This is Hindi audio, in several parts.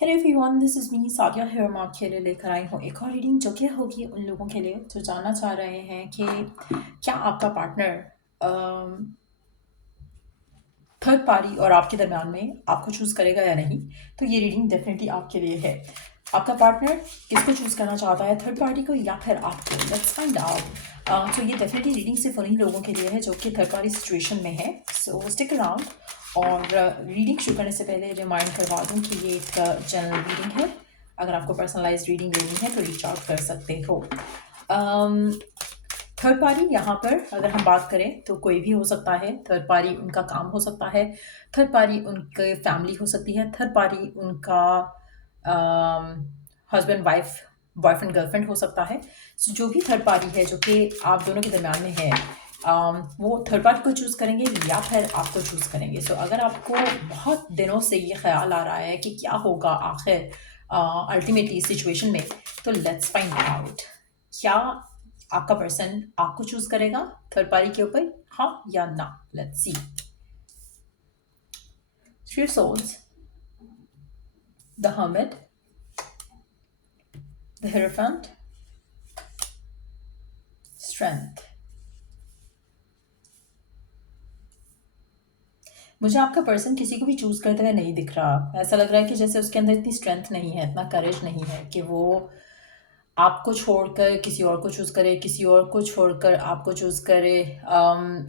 Hello everyone, this is me Sadia here मैं आपके लिए लेकर आई हूँ एक और रीडिंग जो कि होगी उन लोगों के लिए जो जानना चाह रहे हैं कि क्या आपका पार्टनर थर्ड पार्टी और आपके दरमियान में आपको चूज़ करेगा या नहीं। तो ये रीडिंग डेफिनेटली आपके लिए है। आपका पार्टनर किसको चूज़ करना चाहता है, थर्ड पार्टी को या फिर आपको? Let's find out. तो ये डेफिनेटली रीडिंग सिर्फ उन्हीं लोगों के लिए है जो कि थर्ड पार्टी सिचुएशन में है। सो स्टिक अराउंड। और रीडिंग शुरू करने से पहले रिमाइंड करवा दूँ कि ये एक जनरल रीडिंग है। अगर आपको पर्सनलाइज रीडिंग लेनी है तो रीच आउट कर सकते हो। थर्ड पार्टी यहाँ पर अगर हम बात करें तो कोई भी हो सकता है। थर्ड पार्टी उनका काम हो सकता है, थर्ड पार्टी उनके फैमिली हो सकती है, थर्ड पार्टी उनका हस्बैंड वाइफ बॉयफ्रेंड गर्लफ्रेंड हो सकता है। सो जो भी थर्ड पार्टी है जो कि आप दोनों के दरमियान में है, वो थर्ड पार्टी को चूज़ करेंगे या फिर आपको चूज़ करेंगे। सो अगर आपको बहुत दिनों से ये ख्याल आ रहा है कि क्या होगा आखिर अल्टीमेटली सिचुएशन में, तो लेट्स फाइंड आउट। क्या आपका पर्सन आपको चूज करेगा थर्ड पार्टी के ऊपर, हाँ या ना? Let's see. Three souls, the hermit, the hierophant, strength. मुझे आपका पर्सन किसी को भी चूज करते हुए नहीं दिख रहा। ऐसा लग रहा है कि जैसे उसके अंदर इतनी स्ट्रेंथ नहीं है, इतना करेज नहीं है कि वो आपको छोड़कर किसी और को चूज करे, किसी और को छोड़कर आपको चूज करे।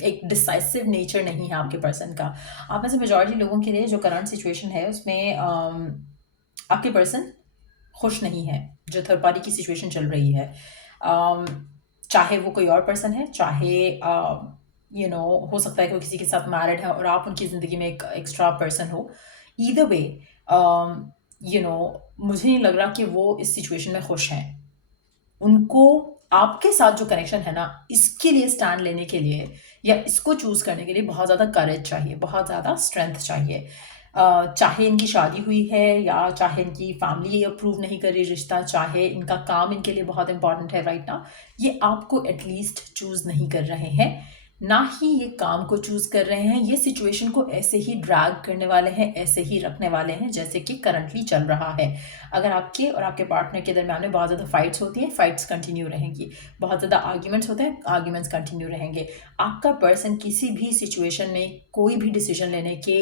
एक डिसाइसिव नेचर नहीं है आपके पर्सन का। आप में से मेजॉरिटी लोगों के लिए जो करंट सिचुएशन है उसमें आपके पर्सन खुश नहीं है जो थर्ड पार्टी की सिचुएशन चल रही है। चाहे वो कोई और पर्सन है, चाहे हो सकता है कि वो किसी के साथ मैरिड है और आप उनकी ज़िंदगी में एक एक्स्ट्रा पर्सन हो। ईदर वे मुझे नहीं लग रहा कि वो इस सिचुएशन में खुश हैं। उनको आपके साथ जो कनेक्शन है ना, इसके लिए स्टैंड लेने के लिए या इसको चूज करने के लिए बहुत ज़्यादा करेज चाहिए, बहुत ज़्यादा स्ट्रेंथ चाहिए। चाहे इनकी शादी हुई है या चाहे इनकी फैमिली अप्रूव नहीं कर रही रिश्ता, चाहे इनका काम इनके लिए बहुत इंपॉर्टेंट है राइट ना, ये आपको एटलीस्ट चूज नहीं कर रहे हैं। ना ही ये काम को चूज कर रहे हैं, ये सिचुएशन को ऐसे ही ड्रैग करने वाले हैं, ऐसे ही रखने वाले हैं जैसे कि करंटली चल रहा है। अगर आपके और आपके पार्टनर के दरमियान में बहुत ज़्यादा फाइट्स होती हैं, फाइट्स कंटिन्यू रहेंगी। बहुत ज़्यादा आर्ग्यूमेंट्स होते हैं, आर्ग्यूमेंट्स कंटिन्यू रहेंगे। आपका पर्सन किसी भी सिचुएशन में कोई भी डिसीजन लेने के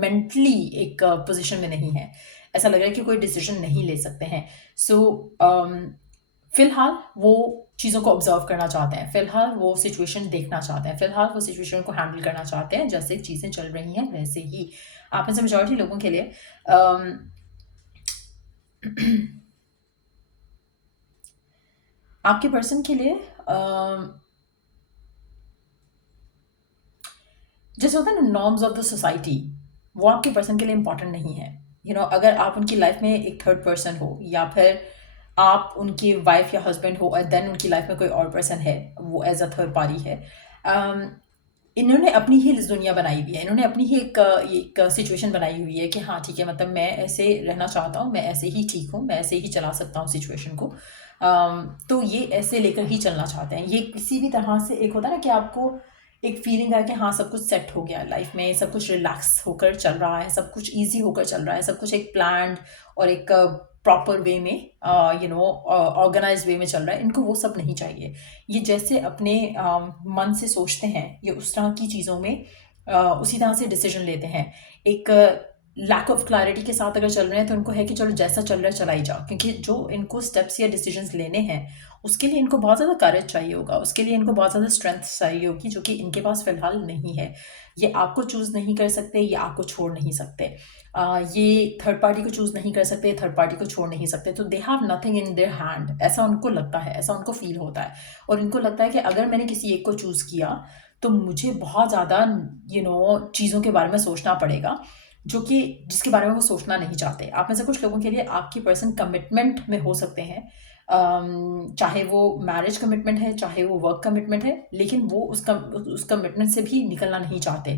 मेंटली एक पोजीशन में नहीं है। ऐसा लग रहा है कि कोई डिसीजन नहीं ले सकते हैं। सो फिलहाल वो चीज़ों को ऑब्जर्व करना चाहते हैं, फिलहाल वो सिचुएशन देखना चाहते हैं, फिलहाल वो सिचुएशन को हैंडल करना चाहते हैं जैसे चीज़ें चल रही हैं वैसे ही। आप में से मेजॉरिटी लोगों के लिए आपके पर्सन के लिए जैसे होता है ना नॉर्म्स ऑफ द सोसाइटी, वो आपके पर्सन के लिए इंपॉर्टेंट नहीं है। अगर आप उनकी लाइफ में एक थर्ड पर्सन हो या फिर आप उनकी वाइफ या हस्बैंड हो और देन उनकी लाइफ में कोई और पर्सन है, वो एज अ थर्ड पार्टी है। इन्होंने अपनी ही दुनिया बनाई हुई है, इन्होंने अपनी ही एक सिचुएशन बनाई हुई है कि हाँ ठीक है, मतलब मैं ऐसे रहना चाहता हूँ, मैं ऐसे ही ठीक हूँ, मैं ऐसे ही चला सकता हूँ सिचुएशन को। तो ये ऐसे लेकर ही चलना चाहते हैं। ये किसी भी तरह से एक होता है ना कि आपको एक फीलिंग है कि हाँ सब कुछ सेट हो गया लाइफ में, सब कुछ रिलैक्स होकर चल रहा है, सब कुछ ईजी होकर चल रहा है, सब कुछ एक प्लान्ड और एक प्रॉपर वे में ऑर्गेनाइज वे में चल रहा है। इनको वो सब नहीं चाहिए। ये जैसे अपने मन से सोचते हैं, ये उस तरह की चीज़ों में उसी तरह से डिसीजन लेते हैं। एक लैक ऑफ क्लैरिटी के साथ अगर चल रहे हैं तो उनको है कि चलो जैसा चल रहा है चला ही जाओ, क्योंकि जो इनको स्टेप्स या डिसीजंस लेने हैं उसके लिए इनको बहुत ज़्यादा करेज चाहिए होगा, उसके लिए इनको बहुत ज़्यादा स्ट्रेंथ चाहिए होगी जो कि इनके पास फिलहाल नहीं है। ये आपको चूज़ नहीं कर सकते, ये आपको छोड़ नहीं सकते। ये थर्ड पार्टी को चूज़ नहीं कर सकते, थर्ड पार्टी को छोड़ नहीं सकते। तो they have nothing in their hand, ऐसा उनको लगता है, ऐसा उनको फील होता है। और इनको लगता है कि अगर मैंने किसी एक को चूज़ किया तो मुझे बहुत ज़्यादा चीज़ों के बारे में सोचना पड़ेगा जो कि जिसके बारे में वो सोचना नहीं चाहते। आप में से कुछ लोगों के लिए आपकी पर्सन कमिटमेंट में हो सकते हैं, चाहे वो मैरिज कमिटमेंट है, चाहे वो वर्क कमिटमेंट है, लेकिन वो उस कमिटमेंट से भी निकलना नहीं चाहते।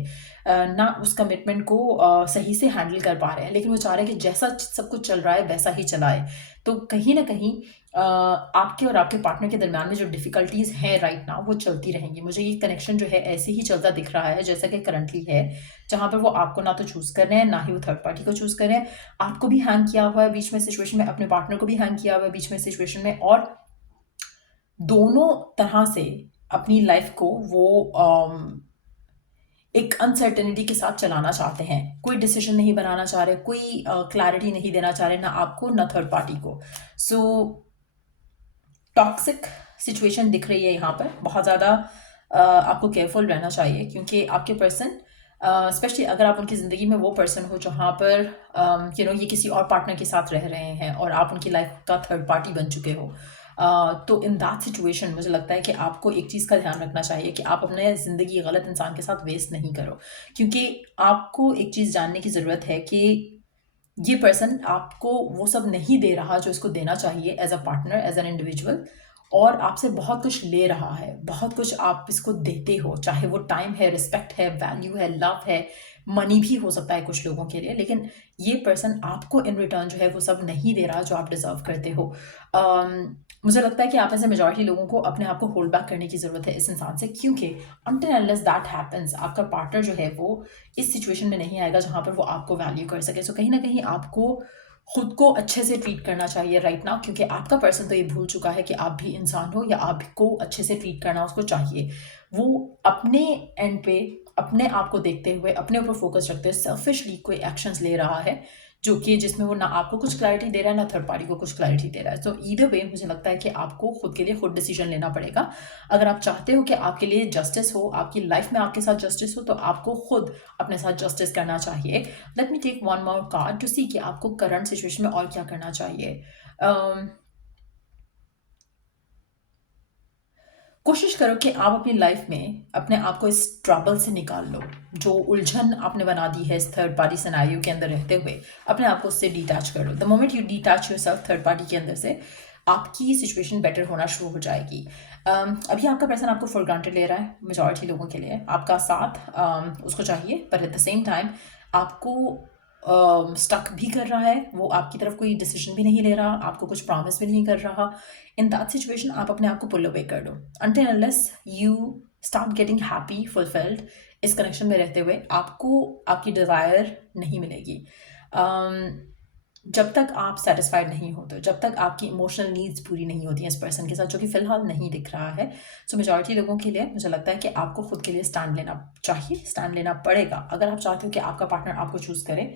ना उस कमिटमेंट को सही से हैंडल कर पा रहे हैं, लेकिन वो चाह रहे हैं कि जैसा सब कुछ चल रहा है वैसा ही चलाए। तो कहीं ना कहीं आपके और आपके पार्टनर के दरमियान में जो डिफ़िकल्टीज़ हैं राइट नाउ वो चलती रहेंगी। मुझे ये कनेक्शन जो है ऐसे ही चलता दिख रहा है जैसा कि करंटली है, जहाँ पर वो आपको ना तो चूज़ कर रहे हैं, ना ही वो थर्ड पार्टी को चूज़ कर रहे हैं। आपको भी हैंग किया हुआ है बीच में सिचुएशन में, अपने पार्टनर को भी हैंग किया हुआ है बीच में सिचुएशन में, और दोनों तरह से अपनी लाइफ़ को वो एक अनसर्टेनिटी के साथ चलाना चाहते हैं। कोई डिसीजन नहीं बनाना चाह रहे, कोई क्लैरिटी नहीं देना चाह रहे, ना आपको ना थर्ड पार्टी को। सो टॉक्सिक सिचुएशन दिख रही है यहाँ पर बहुत ज़्यादा। आपको केयरफुल रहना चाहिए क्योंकि आपके पर्सन, स्पेशली अगर आप उनकी ज़िंदगी में वो पर्सन हो जहाँ पर ये किसी और पार्टनर के साथ रह रहे हैं और आप उनकी लाइफ का थर्ड पार्टी बन चुके हो, तो इन दैट सिचुएशन मुझे लगता है कि आपको एक चीज़ का ध्यान रखना चाहिए कि आप अपने ज़िंदगी गलत इंसान के साथ वेस्ट नहीं करो। क्योंकि आपको एक चीज़ जानने की ज़रूरत है कि ये पर्सन आपको वो सब नहीं दे रहा जो इसको देना चाहिए as a partner, as an individual, और आपसे बहुत कुछ ले रहा है, बहुत कुछ आप इसको देते हो, चाहे वो टाइम है, रिस्पेक्ट है, वैल्यू है, लव है, मनी भी हो सकता है कुछ लोगों के लिए, लेकिन ये पर्सन आपको इन रिटर्न जो है वो सब नहीं दे रहा जो आप डिजर्व करते हो। मुझे लगता है कि आप ऐसे मेजॉरिटी लोगों को अपने आप को होल्ड बैक करने की ज़रूरत है इस इंसान से, क्योंकि अनटिल अनलेस दैट हैपेंस आपका पार्टनर जो है वो इस सिचुएशन में नहीं आएगा जहाँ पर वो आपको वैल्यू कर सके। सो कहीं ना कहीं आपको खुद को अच्छे से ट्रीट करना चाहिए राइट नाउ, क्योंकि आपका पर्सन तो ये भूल चुका है कि आप भी इंसान हो या आपको अच्छे से ट्रीट करना उसको चाहिए। वो अपने एंड पे अपने आप को देखते हुए अपने ऊपर फोकस रखते हुए सेल्फिशली कोई एक्शंस ले रहा है जो कि जिसमें वो ना आपको कुछ क्लैरिटी दे रहा है ना थर्ड पार्टी को कुछ क्लैरिटी दे रहा है। तो ईदर वे मुझे लगता है कि आपको खुद के लिए खुद डिसीजन लेना पड़ेगा। अगर आप चाहते हो कि आपके लिए जस्टिस हो, आपकी लाइफ में आपके साथ जस्टिस हो, तो आपको खुद अपने साथ जस्टिस करना चाहिए। Let me take one more card to see कि आपको करंट सिचुएशन में और क्या करना चाहिए। कोशिश करो कि आप अपनी लाइफ में अपने आप को इस ट्रबल से निकाल लो, जो उलझन आपने बना दी है इस थर्ड पार्टी सिनेरियो के अंदर रहते हुए। अपने आप को उससे डिटैच कर लो। The moment you detach yourself third party के अंदर से, आपकी सिचुएशन बेटर होना शुरू हो जाएगी। अभी आपका पर्सन आपको फॉर ग्रांटेड ले रहा है मेजॉरिटी लोगों के लिए, आपका साथ उसको चाहिए, पर एट द सेम टाइम आपको स्टक भी कर रहा है, वो आपकी तरफ कोई डिसीजन भी नहीं ले रहा, आपको कुछ प्रॉमिस भी नहीं कर रहा। इन दैट सिचुएशन आप अपने आप को पुल अवे कर दो। Until unless you start getting happy fulfilled इस कनेक्शन में रहते हुए, आपको आपकी डिज़ायर नहीं मिलेगी। जब तक आप सेटिस्फाइड नहीं होते, जब तक आपकी इमोशनल नीड्स पूरी नहीं होती हैं इस पर्सन के साथ, जो कि फ़िलहाल नहीं दिख रहा है। सो मेजॉरिटी लोगों के लिए मुझे लगता है कि आपको खुद के लिए स्टैंड लेना चाहिए, स्टैंड लेना पड़ेगा। अगर आप चाहते हो कि आपका पार्टनर आपको चूज़ करे,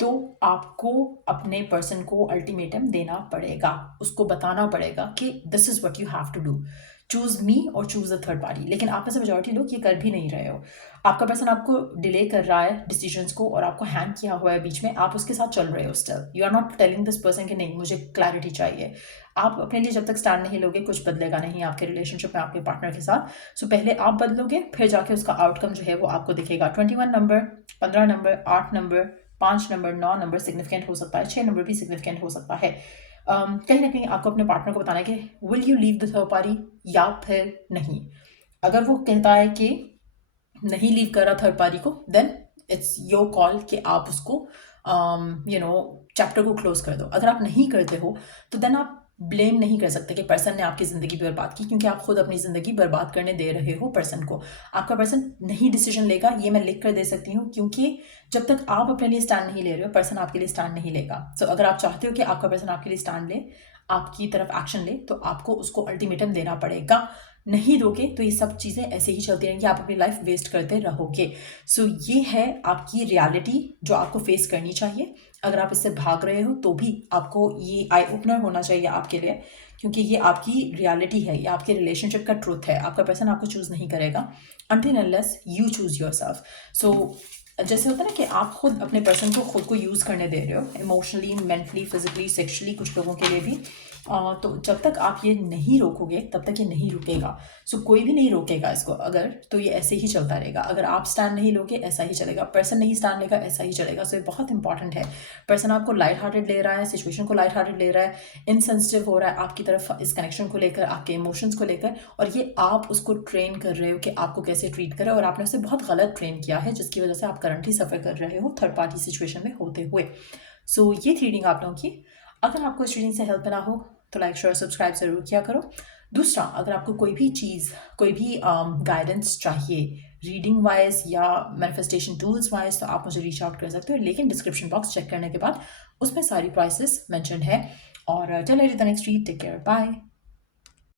तो आपको अपने पर्सन को अल्टीमेटम देना पड़ेगा, उसको बताना पड़ेगा कि this is what you have to do, choose me और चूज़ द थर्ड पार्टी। लेकिन आप में से मेजॉरिटी लोग ये कर भी नहीं रहे हो। आपका पर्सन आपको डिले कर रहा है डिसीजंस को और आपको हैंग किया हुआ है बीच में, आप उसके साथ चल रहे हो still. You are not telling this person कि नहीं मुझे क्लैरिटी चाहिए। आप अपने लिए जब तक स्टैंड नहीं लोगे, कुछ बदलेगा नहीं आपके रिलेशनशिप में आपके पार्टनर के साथ। सो पहले आप बदलोगे, फिर जाके उसका आउटकम जो है वो आपको दिखेगा। 21 number, 15 number, 8 number, 5 number, 9 number significant हो सकता है, 6 नंबर भी सिग्निफिकेंट हो सकता है। कहीं ना कहीं आपको अपने पार्टनर को बताना है कि will you leave the third party या फिर नहीं। अगर वो कहता है कि नहीं लीव कर रहा थर्ड पार्टी को, देन इट्स योर कॉल कि आप उसको चैप्टर को क्लोज कर दो। अगर आप नहीं करते हो तो देन आप ब्लेम नहीं कर सकते कि पर्सन ने आपकी ज़िंदगी बर्बाद की, क्योंकि आप खुद अपनी ज़िंदगी बर्बाद करने दे रहे हो पर्सन को। आपका पर्सन नहीं डिसीजन लेगा, ये मैं लिख कर दे सकती हूँ, क्योंकि जब तक आप अपने लिए स्टैंड नहीं ले रहे हो, पर्सन आपके लिए स्टैंड नहीं लेगा। सो अगर आप चाहते हो कि आपका पर्सन आपके लिए स्टैंड ले, आपकी तरफ एक्शन ले, तो आपको उसको अल्टीमेटम देना पड़ेगा। नहीं दोगे तो ये सब चीज़ें ऐसे ही चलती रहेंगी, आप अपनी लाइफ वेस्ट करते रहोगे। सो ये है आपकी रियलिटी जो आपको फेस करनी चाहिए। अगर आप इससे भाग रहे हो तो भी आपको ये आई ओपनर होना चाहिए आपके लिए, क्योंकि ये आपकी रियलिटी है, ये आपके रिलेशनशिप का ट्रुथ है। आपका पर्सन आपको चूज़ नहीं करेगा until unless you choose yourself. So जैसे होता है ना कि आप खुद अपने पर्सन को खुद को यूज़ करने दे रहे हो, इमोशनली, मेंटली, फिजिकली, सेक्सुअली, कुछ लोगों के लिए भी। तो जब तक आप ये नहीं रोकोगे तब तक ये नहीं रुकेगा। सो कोई भी नहीं रोकेगा इसको, अगर तो ये ऐसे ही चलता रहेगा। अगर आप स्टैंड नहीं लोगे ऐसा ही चलेगा, पर्सन नहीं स्टैंड लेगा ऐसा ही चलेगा। सो ये बहुत इंपॉर्टेंट है। पर्सन आपको लाइट हार्टेड ले रहा है, सिचुएशन को लाइट हार्टेड ले रहा है, इनसेंसिटिव हो रहा है आपकी तरफ इस कनेक्शन को लेकर, आपके इमोशंस को लेकर, और ये आप उसको ट्रेन कर रहे हो कि आपको कैसे ट्रीट करे, और आपने उसे बहुत गलत ट्रेन किया है, जिसकी वजह से आप करंटली सफ़र कर रहे हो थर्ड पार्टी सिचुएशन में होते हुए। सो ये थी रीडिंग आप लोगों की। अगर आपको इस रीडिंग से हेल्प मिला हो तो लाइक शेयर सब्सक्राइब ज़रूर किया करो। दूसरा, अगर आपको कोई भी चीज़, कोई भी गाइडेंस चाहिए रीडिंग वाइज या मैनिफेस्टेशन टूल्स वाइज, तो आप मुझे रीच आउट कर सकते हो, लेकिन डिस्क्रिप्शन बॉक्स चेक करने के बाद उसमें सारी प्राइसेस मेंशन है। और चलो the next read, take care, bye.